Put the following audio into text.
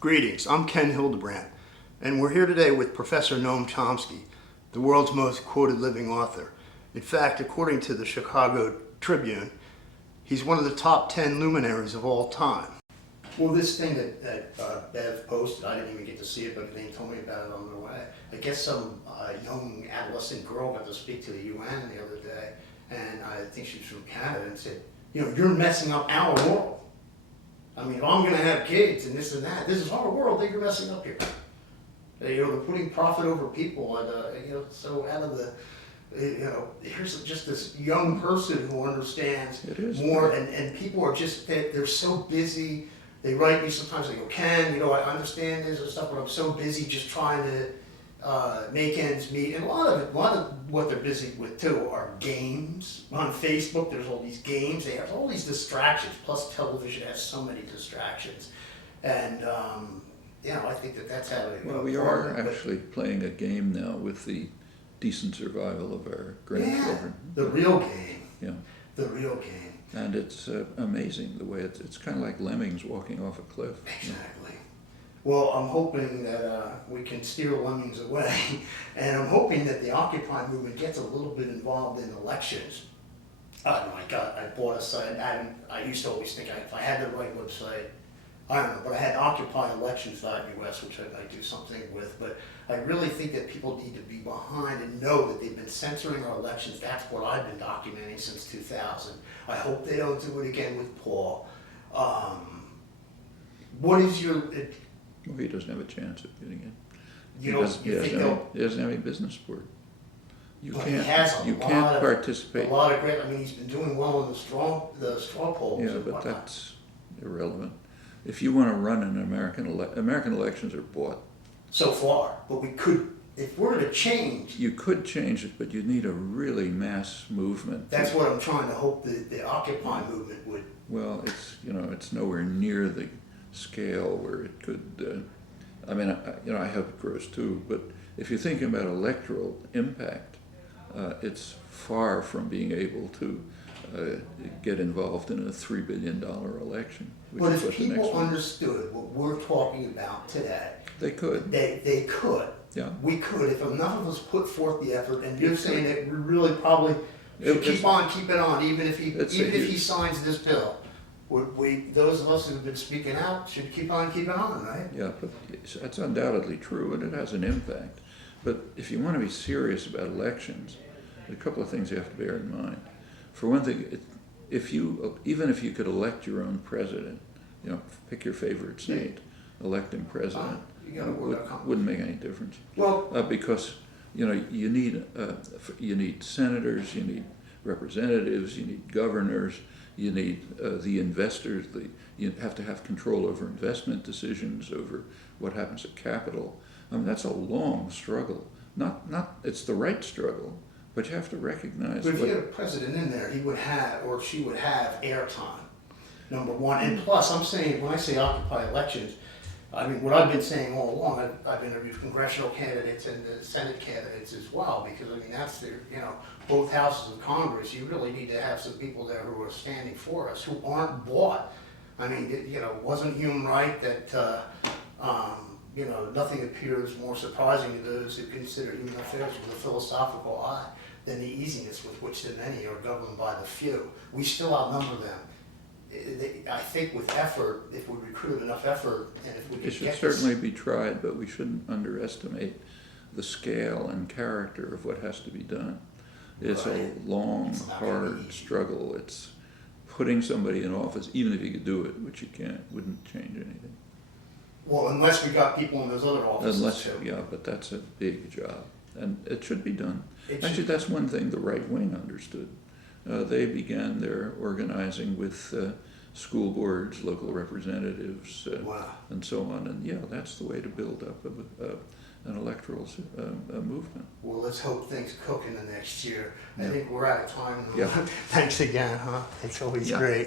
Greetings, I'm Ken Hildebrandt, and we're here today with Professor Noam Chomsky, the world's most quoted living author. In fact, according to the Chicago Tribune, he's one of the top 10 luminaries of all time. Well, this thing that Bev posted, I didn't even get to see it, but they told me about it on the way. I guess some young adolescent girl got to speak to the UN the other day, and I think she's from Canada, and said, you know, you're messing up our world. I mean, if I'm going to have kids and this and that, this is our world that you're messing up here. You know, they're putting profit over people, and you know, so out of the, you know, here's just this young person who understands more, and people are just, they're so busy. They write me sometimes, they go, Ken, you know, I understand this and stuff, but I'm so busy just trying to make ends meet. And a lot of what they're busy with too are games. On Facebook, there's all these games. They have all these distractions, plus television has so many distractions. And, you know, I think that's how they go. Well, we are actually playing a game now with the decent survival of our grandchildren. Yeah, the real game. Yeah. The real game. And it's amazing the way it's kind of like lemmings walking off a cliff. Exactly. Well, I'm hoping that we can steer lemmings away, and I'm hoping that the Occupy movement gets a little bit involved in elections. Oh my God, I bought a site. I used to always think if I had the right website, I don't know, but I had occupyelections.us, which I do something with, but I really think that people need to be behind and know that they've been censoring our elections. That's what I've been documenting since 2000. I hope they don't do it again with Paul. What is your... Well, he doesn't have a chance of getting it. He doesn't have any business for it. You can't participate. A lot of great. I mean, he's been doing well in the straw polls. Yeah, but that's irrelevant. If you want to run an American elections are bought. So far, but we could, if we're to change. You could change it, but you need a really mass movement. That's what I'm trying to hope the Occupy movement would. Well, it's nowhere near the scale where it could. I mean, I hope it grows too. But if you're thinking about electoral impact, it's far from being able to get involved in a $3 billion election. But if people understood what we're talking about today, they could. They could. Yeah. We could if enough of us put forth the effort. And you're saying that we really probably should keep it on, even if he signs this bill. Those of us who've been speaking out should keep on keeping on, right? Yeah, but that's undoubtedly true, and it has an impact. But if you want to be serious about elections, there are a couple of things you have to bear in mind. For one thing, even if you could elect your own president, you know, pick your favorite state, elect him president, wouldn't make any difference. Well, because you know you need senators, you need representatives, you need governors, you need the investors. You have to have control over investment decisions, over what happens at Capitol. I mean, that's a long struggle. It's the right struggle. But you have to recognize. But if you had a president in there, he would have, or she would have, airtime. Number one, and plus, I'm saying when I say Occupy elections, I mean what I've been saying all along. I've interviewed congressional candidates and the Senate candidates as well, because I mean that's both houses of Congress. You really need to have some people there who are standing for us, who aren't bought. I mean, wasn't Hume right that? Nothing appears more surprising to those who consider human affairs with a philosophical eye than the easiness with which the many are governed by the few. We still outnumber them. I think with effort, if we recruit enough effort, and if we could it should certainly be tried, but we shouldn't underestimate the scale and character of what has to be done. It's a long, hard struggle. It's putting somebody in office, even if you could do it, which you can't, wouldn't change anything. Well, unless we got people in those other offices too. Yeah, but that's a big job, and it should be done. Actually, that's one thing the right wing understood. They began their organizing with school boards, local representatives, and so on. And yeah, that's the way to build up an electoral movement. Well, let's hope things cook in the next year. I think we're out of time. Yeah. Thanks again, huh? It's always great.